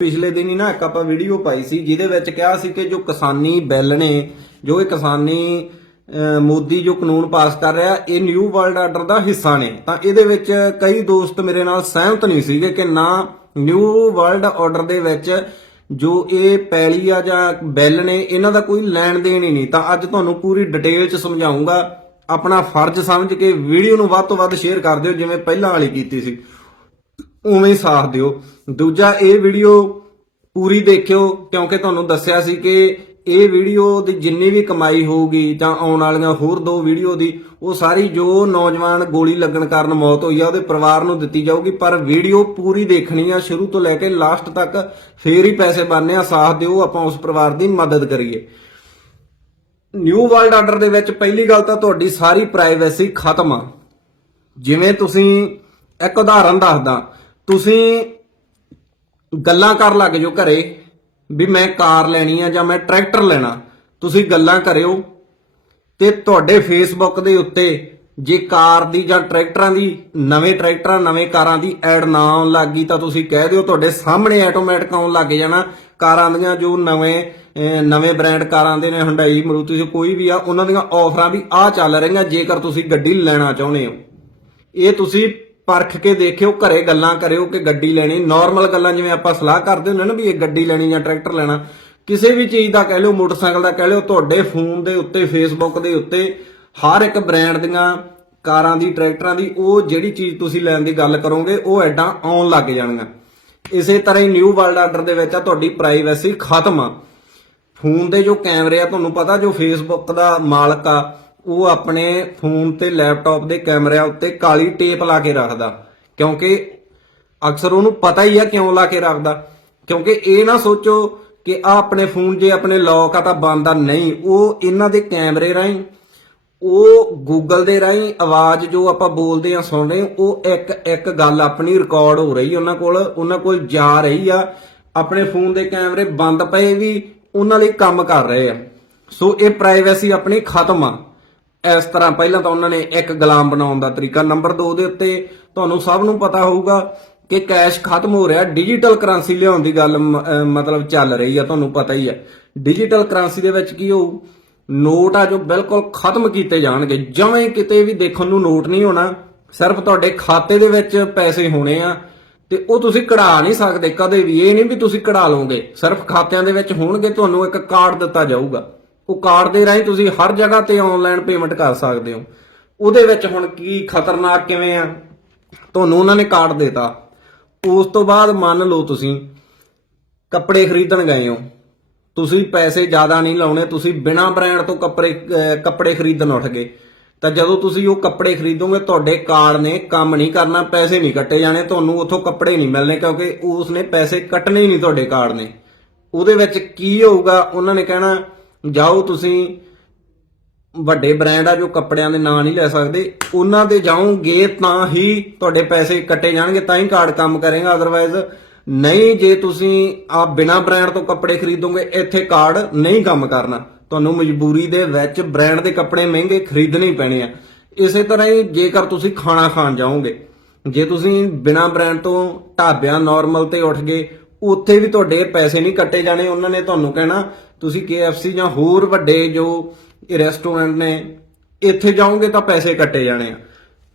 ਪਿਛਲੇ ਦਿਨ ਹੀ ਨਾ ਇੱਕ ਆਪਾਂ ਵੀਡੀਓ ਪਾਈ ਸੀ, ਜਿਹਦੇ ਵਿੱਚ ਕਿਹਾ ਸੀ ਕਿ ਜੋ ਕਿਸਾਨੀ ਬਿੱਲ ਨੇ, ਜੋ ਇਹ ਕਿਸਾਨੀ ਮੋਦੀ ਜੋ ਕਾਨੂੰਨ ਪਾਸ ਕਰ ਰਿਹਾ, ਇਹ ਨਿਊ ਵਰਲਡ ਆਰਡਰ ਦਾ ਹਿੱਸਾ ਨੇ। ਤਾਂ ਇਹਦੇ ਵਿੱਚ ਕਈ ਦੋਸਤ ਮੇਰੇ ਨਾਲ ਸਹਿਮਤ ਨਹੀਂ ਸੀਗੇ ਕਿ ਨਾ ਨਿਊ ਵਰਲਡ ਆਰਡਰ ਦੇ ਵਿੱਚ ਜੋ ਇਹ ਪੈਲੀ ਆ ਜਾਂ ਬਿੱਲ ਨੇ, ਇਹਨਾਂ ਦਾ ਕੋਈ ਲੈਣ ਦੇਣ ਹੀ ਨਹੀਂ। ਤਾਂ ਅੱਜ ਤੁਹਾਨੂੰ ਪੂਰੀ ਡਿਟੇਲ ਚ ਸਮਝਾਉਂਗਾ। ਆਪਣਾ ਫਰਜ਼ ਸਮਝ ਕੇ ਵੀਡੀਓ ਨੂੰ ਵੱਧ ਤੋਂ ਵੱਧ ਸ਼ੇਅਰ ਕਰ ਦਿਓ, ਜਿਵੇਂ ਪਹਿਲਾਂ ਵਾਲੀ ਕੀਤੀ ਸੀ। ਉਵੇਂ ਸਾਥ ਦਿਓ। ਦੂਜਾ, ਇਹ ਵੀਡੀਓ ਪੂਰੀ ਦੇਖਿਓ, ਕਿਉਂਕਿ ਤੁਹਾਨੂੰ ਦੱਸਿਆ ਸੀ ਕਿ ਇਹ ਵੀਡੀਓ ਦੀ ਜਿੰਨੀ ਵੀ ਕਮਾਈ ਹੋਊਗੀ ਜਾਂ ਆਉਣ ਵਾਲੀਆਂ ਹੋਰ ਦੋ ਵੀਡੀਓ ਦੀ, ਉਹ ਸਾਰੀ ਜੋ ਨੌਜਵਾਨ ਗੋਲੀ ਲੱਗਣ ਕਾਰਨ ਮੌਤ ਹੋਈ ਆ, ਉਹਦੇ ਪਰਿਵਾਰ ਨੂੰ ਦਿੱਤੀ ਜਾਊਗੀ। ਪਰ ਵੀਡੀਓ ਪੂਰੀ ਦੇਖਣੀ ਆ, ਸ਼ੁਰੂ ਤੋਂ ਲੈ ਕੇ ਲਾਸਟ ਤੱਕ ਫੇਰ ਹੀ ਪੈਸੇ ਬਣਨੇ ਆ, ਸਾਥ ਦਿਓ, ਆਪਾਂ ਉਸ ਪਰਿਵਾਰ ਦੀ ਮਦਦ ਕਰੀਏ। ਨਿਊ ਵਰਲਡ ਆਰਡਰ ਦੇ ਵਿੱਚ ਪਹਿਲੀ ਗੱਲ ਤਾਂ ਤੁਹਾਡੀ ਸਾਰੀ ਪ੍ਰਾਈਵੇਸੀ ਖਤਮ ਆ। ਜਿਵੇਂ ਤੁਸੀਂ ਇੱਕ ਉਦਾਹਰਨ ਦੱਸਦਾ ਤੁਸੀਂ ਗੱਲਾਂ ਕਰਨ ਲੱਗ ਜਾਓ ਘਰੇ ਵੀ ਮੈਂ ਕਾਰ ਲੈਣੀ ਆ ਜਾਂ ਮੈਂ ਟਰੈਕਟਰ ਲੈਣਾ। ਤੁਸੀਂ ਗੱਲਾਂ ਕਰਿਓ ਤੇ ਤੁਹਾਡੇ ਫੇਸਬੁੱਕ ਦੇ ਉੱਤੇ ਜੇ ਕਾਰ ਦੀ ਜਾਂ ਟਰੈਕਟਰਾਂ ਦੀ, ਨਵੇਂ ਟਰੈਕਟਰਾਂ, ਨਵੇਂ ਕਾਰਾਂ ਦੀ ਐਡ ਨਾ ਆਉਣ ਲੱਗੀ ਤਾਂ ਤੁਸੀਂ ਕਹਿ ਦਿਓ ਤੁਹਾਡੇ ਸਾਹਮਣੇ ਆਟੋਮੈਟਿਕ ਆਉਣ ਲੱਗ ਜਾਣਾ। ਕਾਰਾਂ ਦੀਆਂ ਜੋ ਨਵੇਂ ਨਵੇਂ ਬ੍ਰਾਂਡ ਕਾਰਾਂ ਦੇ ਨੇ ਹੁੰਡਾਈ ਮਰੂਤੀ ਸੀ ਕੋਈ ਵੀ ਆ, ਉਹਨਾਂ ਦੀਆਂ ਆਫਰਾਂ ਵੀ ਆ ਚੱਲ ਰਹੀਆਂ ਜੇਕਰ ਤੁਸੀਂ ਗੱਡੀ ਲੈਣਾ ਚਾਹੁੰਦੇ ਹੋ। ਇਹ ਤੁਸੀਂ ਪਰਖ ਕੇ ਦੇਖਿਓ, ਘਰੇ ਗੱਲਾਂ ਕਰਿਓ ਕਿ ਗੱਡੀ ਲੈਣੀ। ਨਾਰਮਲ ਗੱਲਾਂ ਜਿਵੇਂ ਆਪਾਂ ਸਲਾਹ ਕਰਦੇ ਹੁੰਦੇ ਨਾ ਵੀ ਇਹ ਗੱਡੀ ਲੈਣੀ ਜਾਂ ਟਰੈਕਟਰ ਲੈਣਾ। ਕਿਸੇ ਵੀ ਚੀਜ਼ ਦਾ ਕਹਿ ਲਿਓ, ਮੋਟਰਸਾਈਕਲ ਦਾ ਕਹਿ ਲਿਓ, ਤੁਹਾਡੇ ਫੋਨ ਦੇ ਉੱਤੇ ਫੇਸਬੁੱਕ ਦੇ ਉੱਤੇ, ਹਰ ਇੱਕ ਬ੍ਰਾਂਡ ਦੀਆਂ ਕਾਰਾਂ ਦੀ, ਟਰੈਕਟਰਾਂ ਦੀ, ਉਹ ਜਿਹੜੀ ਚੀਜ਼ ਤੁਸੀਂ ਲੈਣ ਦੀ ਗੱਲ ਕਰੋਗੇ, ਉਹ ਐਡਾਂ ਆਉਣ ਲੱਗ ਜਾਣਗੀਆਂ। ਇਸੇ ਤਰ੍ਹਾਂ ਹੀ ਨਿਊ ਵਰਲਡ ਆਰਡਰ ਦੇ ਵਿੱਚ ਆ, ਤੁਹਾਡੀ ਪ੍ਰਾਈਵੇਸੀ ਖਤਮ ਆ। ਫੋਨ ਦੇ ਜੋ ਕੈਮਰੇ ਆ, ਤੁਹਾਨੂੰ ਪਤਾ ਜੋ ਫੇਸਬੁੱਕ ਦਾ ਮਾਲਕ ਆ ਉਹ ਆਪਣੇ ਫੋਨ ਤੇ ਲੈਪਟਾਪ ਦੇ ਕੈਮਰਿਆਂ ਉੱਤੇ ਕਾਲੀ ਟੇਪ ਲਾ ਕੇ ਰੱਖਦਾ। ਕਿਉਂਕਿ ਅਕਸਰ ਉਹਨੂੰ ਪਤਾ ਹੀ ਆ ਕਿਉਂ ਲਾ ਕੇ ਰੱਖਦਾ। ਕਿਉਂਕਿ ਇਹ ਨਾ ਸੋਚੋ ਕਿ ਆ ਆਪਣੇ ਫੋਨ ਜੇ ਆਪਣੇ ਲੌਕ ਆ ਤਾਂ ਬੰਦ ਆ ਨਹੀਂ, ਉਹ ਇਹਨਾਂ ਦੇ ਕੈਮਰੇ ਰਾਹੀਂ, ਉਹ ਗੂਗਲ ਦੇ ਰਾਹੀਂ ਆਵਾਜ਼ ਜੋ ਆਪਾਂ ਬੋਲਦੇ ਆ ਸੁਣ ਰਹੇ ਉਹ ਇੱਕ ਇੱਕ ਗੱਲ ਆਪਣੀ ਰਿਕਾਰਡ ਹੋ ਰਹੀ ਉਹਨਾਂ ਕੋਲ ਉਹਨਾਂ ਕੋਲ ਜਾ ਰਹੀ ਆ। ਆਪਣੇ ਫੋਨ ਦੇ ਕੈਮਰੇ ਬੰਦ ਪਏ ਵੀ ਉਹਨਾਂ ਲਈ ਕੰਮ ਕਰ ਰਹੇ ਆ। ਸੋ ਇਹ ਪ੍ਰਾਈਵੇਸੀ ਆਪਣੀ ਖਤਮ ਆ। ਇਸ ਤਰ੍ਹਾਂ ਪਹਿਲਾਂ ਤਾਂ ਉਹਨਾਂ ਨੇ ਇੱਕ ਗੁਲਾਮ ਬਣਾਉਣ ਦਾ ਤਰੀਕਾ, ਨੰਬਰ 2 ਦੇ ਉੱਤੇ ਤੁਹਾਨੂੰ ਸਭ ਨੂੰ ਪਤਾ ਹੋਊਗਾ ਕਿ ਕੈਸ਼ ਖਤਮ ਹੋ ਰਿਹਾ, ਡਿਜੀਟਲ ਕਰੰਸੀ ਲਿਆਉਣ ਦੀ ਗੱਲ ਮਤਲਬ ਚੱਲ ਰਹੀ ਆ, ਤੁਹਾਨੂੰ ਪਤਾ ਹੀ ਆ। ਡਿਜੀਟਲ ਕਰੰਸੀ ਦੇ ਵਿੱਚ ਕੀ ਹੋਊ? ਨੋਟ ਆ ਜੋ ਬਿਲਕੁਲ ਖਤਮ ਕੀਤੇ ਜਾਣਗੇ। ਜਿਵੇਂ ਕਿਤੇ ਵੀ ਦੇਖਣ ਨੂੰ ਨੋਟ ਨਹੀਂ ਹੋਣਾ, ਸਿਰਫ ਤੁਹਾਡੇ ਖਾਤੇ ਦੇ ਵਿੱਚ ਪੈਸੇ ਹੋਣੇ ਆ, ਤੇ ਉਹ ਤੁਸੀਂ ਕਢਾ ਨਹੀਂ ਸਕਦੇ। ਕਦੇ ਵੀ ਇਹ ਨਹੀਂ ਵੀ ਤੁਸੀਂ ਕਢਾ ਲਓਗੇ। ਸਿਰਫ ਖਾਤਿਆਂ ਦੇ ਵਿੱਚ ਹੋਣਗੇ, ਤੁਹਾਨੂੰ ਇੱਕ ਕਾਰਡ ਦਿੱਤਾ ਜਾਊਗਾ। ਉਹ ਕਾਰਡ ਦੇ ਰਾਹੀਂ ਤੁਸੀਂ ਹਰ ਜਗ੍ਹਾ ਤੇ ਆਨਲਾਈਨ ਪੇਮੈਂਟ ਕਰ ਸਕਦੇ ਹੋ। ਉਹਦੇ ਵਿੱਚ ਹੁਣ ਕੀ ਖਤਰਨਾਕ ਕਿਵੇਂ ਆ? ਤੁਹਾਨੂੰ ਉਹਨਾਂ ਨੇ ਕਾਰਡ ਦੇਤਾ। ਉਸ ਤੋਂ ਬਾਅਦ ਮੰਨ ਲਓ ਤੁਸੀਂ ਕੱਪੜੇ ਖਰੀਦਣ ਗਏ ਹੋ। ਤੁਸੀਂ ਪੈਸੇ ਜ਼ਿਆਦਾ ਨਹੀਂ ਲਾਉਣੇ, ਤੁਸੀਂ ਬਿਨਾਂ ਬ੍ਰਾਂਡ ਤੋਂ ਕੱਪੜੇ ਕੱਪੜੇ ਖਰੀਦਣ ਉੱਠ ਗਏ। ਤਾਂ ਜਦੋਂ ਤੁਸੀਂ ਉਹ ਕੱਪੜੇ ਖਰੀਦੋਗੇ, ਤੁਹਾਡੇ ਕਾਰਡ ਨੇ ਕੰਮ ਨਹੀਂ ਕਰਨਾ, ਪੈਸੇ ਨਹੀਂ ਕੱਟੇ ਜਾਣੇ, ਤੁਹਾਨੂੰ ਉੱਥੋਂ ਕੱਪੜੇ ਨਹੀਂ ਮਿਲਣੇ ਕਿਉਂਕਿ ਉਸ ਨੇ ਪੈਸੇ ਕੱਟਣੇ ਹੀ ਨਹੀਂ ਤੁਹਾਡੇ ਕਾਰਡ ਨੇ। ਉਹਦੇ ਵਿੱਚ ਕੀ ਹੋਊਗਾ? ਉਹਨਾਂ ਨੇ ਕਹਿਣਾ ਜਾਓ ਤੁਸੀਂ, ਵੱਡੇ ਬ੍ਰਾਂਡ ਆ ਜੋ ਕੱਪੜਿਆਂ ਦੇ ਨਾਂ ਨਹੀਂ ਲੈ ਸਕਦੇ, ਉਹਨਾਂ ਦੇ ਜਾਓਗੇ ਤਾਂ ਹੀ ਤੁਹਾਡੇ ਪੈਸੇ ਕੱਟੇ ਜਾਣਗੇ, ਤਾਂ ਹੀ ਕਾਰਡ ਕੰਮ ਕਰੇਗਾ ਅਦਰਵਾਇਜ਼ ਨਹੀਂ, ਜੇ ਤੁਸੀਂ ਆ ਬਿਨਾ ਬ੍ਰਾਂਡ ਤੋਂ ਕੱਪੜੇ ਖਰੀਦੋਗੇ, ਇੱਥੇ ਕਾਰਡ ਨਹੀਂ ਕੰਮ ਕਰਨਾ। ਤੁਹਾਨੂੰ ਮਜਬੂਰੀ ਦੇ ਵਿੱਚ ਬ੍ਰਾਂਡ ਦੇ ਕੱਪੜੇ ਮਹਿੰਗੇ ਖਰੀਦਣੇ ਪੈਣੇ ਆ। ਇਸੇ ਤਰ੍ਹਾਂ ਹੀ ਜੇਕਰ ਤੁਸੀਂ ਖਾਣਾ ਖਾਣ ਜਾਓਗੇ, ਜੇ ਤੁਸੀਂ ਬਿਨਾ ਬ੍ਰਾਂਡ ਤੋਂ ਢਾਬਿਆਂ ਨਾਰਮਲ ਤੇ ਉੱਠ ਗਏ ਉੱਥੇ ਵੀ ਤੁਹਾਡੇ ਪੈਸੇ ਨਹੀਂ ਕੱਟੇ ਜਾਣੇ, ਉਹਨਾਂ ਨੇ ਤੁਹਾਨੂੰ ਕਹਿਣਾ, ਤੁਸੀਂ KFC ਜਾਂ ਹੋਰ ਵੱਡੇ ਜੋ ਰੈਸਟੋਰੈਂਟ ਨੇ, ਇੱਥੇ ਜਾਓਗੇ ਤਾਂ ਪੈਸੇ ਕੱਟੇ ਜਾਣੇ ਆ।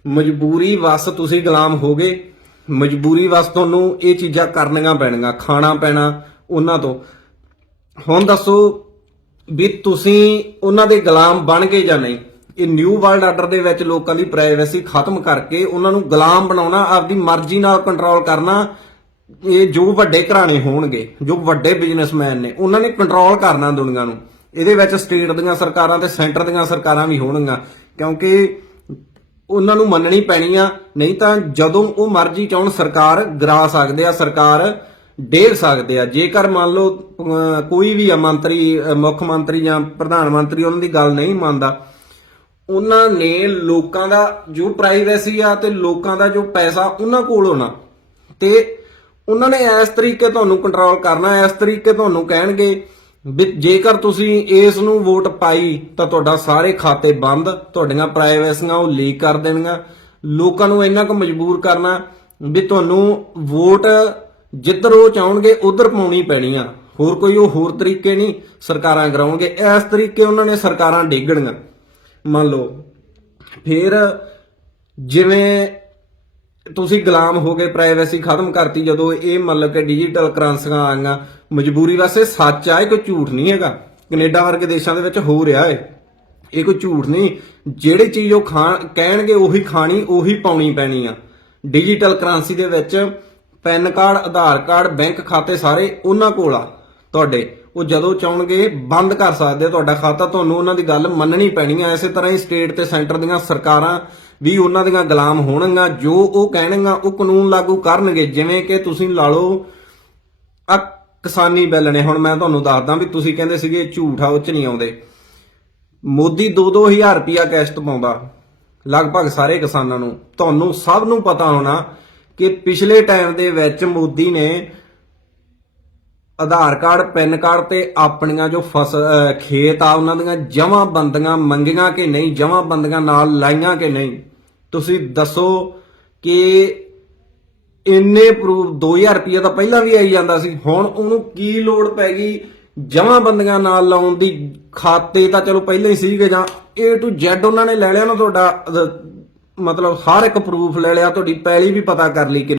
ਮਜਬੂਰੀ ਵਸ ਤੁਸੀਂ ਗੁਲਾਮ ਹੋਗੇ ਮਜਬੂਰੀ ਵਸ ਤੁਹਾਨੂੰ ਇਹ ਚੀਜ਼ਾਂ ਕਰਨੀਆਂ ਪੈਣਗੀਆਂ, ਖਾਣਾ ਪੈਣਾ ਉਹਨਾਂ ਤੋਂ। ਹੁਣ ਦੱਸੋ ਵੀ ਤੁਸੀਂ ਉਹਨਾਂ ਦੇ ਗੁਲਾਮ ਬਣ ਕੇ ਜਾਂ ਨਹੀਂ? ਇਹ ਨਿਊ ਵਰਲਡ ਆਰਡਰ ਦੇ ਵਿੱਚ ਲੋਕਾਂ ਦੀ ਪ੍ਰਾਈਵੇਸੀ ਖਤਮ ਕਰਕੇ ਉਹਨਾਂ ਨੂੰ ਗੁਲਾਮ ਬਣਾਉਣਾ, ਆਪਦੀ ਮਰਜ਼ੀ ਨਾਲ ਕੰਟਰੋਲ ਕਰਨਾ ਇਹ ਜੋ ਵੱਡੇ ਘਰਾਣੇ ਹੋਣਗੇ, ਜੋ ਵੱਡੇ ਬਿਜ਼ਨਸਮੈਨ ਨੇ, ਉਹਨਾਂ ਨੇ ਕੰਟਰੋਲ ਕਰਨਾ ਦੁਨੀਆ ਨੂੰ। ਇਹਦੇ ਵਿੱਚ ਸਟੇਟ ਦੀਆਂ ਸਰਕਾਰਾਂ ਤੇ ਸੈਂਟਰ ਦੀਆਂ ਸਰਕਾਰਾਂ ਵੀ ਹੋਣਗੀਆਂ। ਕਿਉਂਕਿ ਉਹਨਾਂ ਨੂੰ ਮੰਨਣੀ ਪੈਣੀ ਆ, ਨਹੀਂ ਤਾਂ ਜਦੋਂ ਉਹ ਮਰਜ਼ੀ ਚਾਹਣ, ਸਰਕਾਰ ਗਰਾ ਸਕਦੇ ਆ, ਸਰਕਾਰ ਡੇਗ ਸਕਦੇ ਆ। ਜੇਕਰ ਮੰਨ ਲਓ ਕੋਈ ਵੀ ਆ ਮੰਤਰੀ ਮੁੱਖ ਮੰਤਰੀ ਜਾਂ ਪ੍ਰਧਾਨ ਮੰਤਰੀ, ਉਹਨਾਂ ਦੀ ਗੱਲ ਨਹੀਂ ਮੰਨਦਾ। ਉਹਨਾਂ ਨੇ ਲੋਕਾਂ ਦਾ ਜੋ ਪ੍ਰਾਈਵੇਸੀ ਆ ਤੇ ਲੋਕਾਂ ਦਾ ਜੋ ਪੈਸਾ ਉਹਨਾਂ ਕੋਲ ਹੋਣਾ। ਤੇ ਉਹਨਾਂ ਨੇ ਇਸ ਤਰੀਕੇ ਤੁਹਾਨੂੰ ਕੰਟਰੋਲ ਕਰਨਾ, ਇਸ ਤਰੀਕੇ ਤੁਹਾਨੂੰ ਕਹਿਣਗੇ ਵੀ ਜੇਕਰ ਤੁਸੀਂ ਇਸ ਨੂੰ ਵੋਟ ਪਾਈ ਤਾਂ ਤੁਹਾਡਾ ਸਾਰੇ ਖਾਤੇ ਬੰਦ, ਤੁਹਾਡੀਆਂ ਪ੍ਰਾਈਵੇਸੀਆਂ ਉਹ ਲੀਕ ਕਰ ਦੇਣੀਆਂ। ਲੋਕਾਂ ਨੂੰ ਇੰਨਾ ਕੁ ਮਜਬੂਰ ਕਰਨਾ ਵੀ ਤੁਹਾਨੂੰ ਵੋਟ ਜਿੱਧਰ ਉਹ ਚਾਹਣਗੇ, ਉਧਰ ਪਾਉਣੀ ਪੈਣੀ ਆ ਹੋਰ ਕੋਈ ਉਹ ਹੋਰ ਤਰੀਕੇ ਨਹੀਂ, ਸਰਕਾਰਾਂ ਕਰਾਉਣਗੇ। ਇਸ ਤਰੀਕੇ ਉਹਨਾਂ ਨੇ ਸਰਕਾਰਾਂ ਡੇਗਣੀਆਂ। ਮੰਨ ਲਓ, ਫਿਰ ਜਿਵੇਂ ਤੁਸੀਂ ਗੁਲਾਮ ਹੋ ਗਏ ਪ੍ਰਾਈਵੇਸੀ ਖਤਮ ਕਰਤੀ ਜਦੋਂ ਇਹ ਮਤਲਬ ਕਿ ਡਿਜੀਟਲ ਕਰੰਸੀਆਂ ਆਈਆਂ, ਮਜਬੂਰੀ ਵਾਸਤੇ ਸੱਚ ਆ, ਇਹ ਕੋਈ ਝੂਠ ਨਹੀਂ ਹੈਗਾ। ਕੈਨੇਡਾ ਵਰਗੇ ਦੇਸ਼ਾਂ ਦੇ ਵਿੱਚ ਹੋ ਰਿਹਾ ਹੈ ਇਹ ਕੋਈ ਝੂਠ ਨਹੀਂ। ਜਿਹੜੀ ਚੀਜ਼ ਉਹ ਖਾਣ, ਕਹਿਣਗੇ ਉਹੀ ਖਾਣੀ, ਉਹੀ ਪਾਉਣੀ ਪੈਣੀ ਆ। ਡਿਜੀਟਲ ਕਰੰਸੀ ਦੇ ਵਿੱਚ pan card, Aadhaar card, bank ਖਾਤੇ ਸਾਰੇ ਉਹਨਾਂ ਕੋਲ ਆ ਤੁਹਾਡੇ। ਉਹ ਜਦੋਂ ਚਾਹਣਗੇ ਬੰਦ ਕਰ ਸਕਦੇ ਆ ਤੁਹਾਡਾ ਖਾਤਾ, ਤੁਹਾਨੂੰ ਉਹਨਾਂ ਦੀ ਗੱਲ ਮੰਨਣੀ ਪੈਣੀ ਆ। ਇਸੇ ਤਰ੍ਹਾਂ ਹੀ ਸਟੇਟ ਤੇ ਸੈਂਟਰ ਦੀਆਂ ਸਰਕਾਰਾਂ ਵੀ ਉਹਨਾਂ ਦੀਆਂ ਗੁਲਾਮ ਹੋਣਗੀਆਂ, ਜੋ ਉਹ ਕਹਿਣਗੀਆਂ ਉਹ ਕਾਨੂੰਨ ਲਾਗੂ ਕਰਨਗੇ। ਜਿਵੇਂ ਕਿ ਤੁਸੀਂ ਲਾ ਲਓ ਆ ਕਿਸਾਨੀ ਬਿੱਲ ਨੇ, ਹੁਣ ਮੈਂ ਤੁਹਾਨੂੰ ਦੱਸਦਾ ਵੀ ਤੁਸੀਂ ਕਹਿੰਦੇ ਸੀਗੇ ਝੂਠ ਆ ਉਹ ਚ ਨਹੀਂ ਆਉਂਦੇ। ਮੋਦੀ 2-2000 ਰੁਪਿਆ ਕੈਸ਼ਟ ਪਾਉਂਦਾ, ਲਗਭਗ ਸਾਰੇ ਕਿਸਾਨਾਂ ਨੂੰ। ਤੁਹਾਨੂੰ ਸਭ ਨੂੰ ਪਤਾ ਹੋਣਾ ਕਿ ਪਿਛਲੇ ਟਾਈਮ ਦੇ ਵਿੱਚ ਮੋਦੀ ਨੇ ਆਧਾਰ ਕਾਰਡ, ਪੈਨ ਕਾਰਡ ਤੇ ਆਪਣੀਆਂ ਜੋ ਫਸ ਖੇਤ ਆ, ਉਹਨਾਂ ਦੀਆਂ ਜਮਾਂ ਬੰਦੀਆਂ ਮੰਗੀਆਂ ਕਿ ਨਹੀਂ, ਜਮਾਂ ਬੰਦੀਆਂ ਨਾਲ ਲਾਈਆਂ ਕਿ ਨਹੀਂ? ਤੁਸੀਂ ਦੱਸੋ ਕਿ ਇੰਨੇ ਪ੍ਰੂਫ 2000 ਰੁਪਏ ਤਾਂ ਪਹਿਲਾਂ ਵੀ ਆਈ ਜਾਂਦਾ ਸੀ, ਹੁਣ ਉਹਨੂੰ ਕੀ ਲੋੜ ਪੈ ਗਈ ਜਮਾਂ ਬੰਦੀਆਂ ਨਾਲ ਲਾਉਣ ਦੀ? ਖਾਤੇ ਤਾਂ ਚਲੋ ਪਹਿਲਾਂ ਹੀ ਸੀਗੇ ਜਾਂ A to Z ਉਹਨਾਂ ਨੇ ਲੈ ਲਿਆ ਨਾ ਤੁਹਾਡਾ ਮਤਲਬ ਹਰ ਇੱਕ ਪ੍ਰੂਫ ਲੈ ਲਿਆ, ਤੁਹਾਡੀ ਪੈਲੀ ਵੀ ਪਤਾ ਕਰ ਲਈ ਕਿ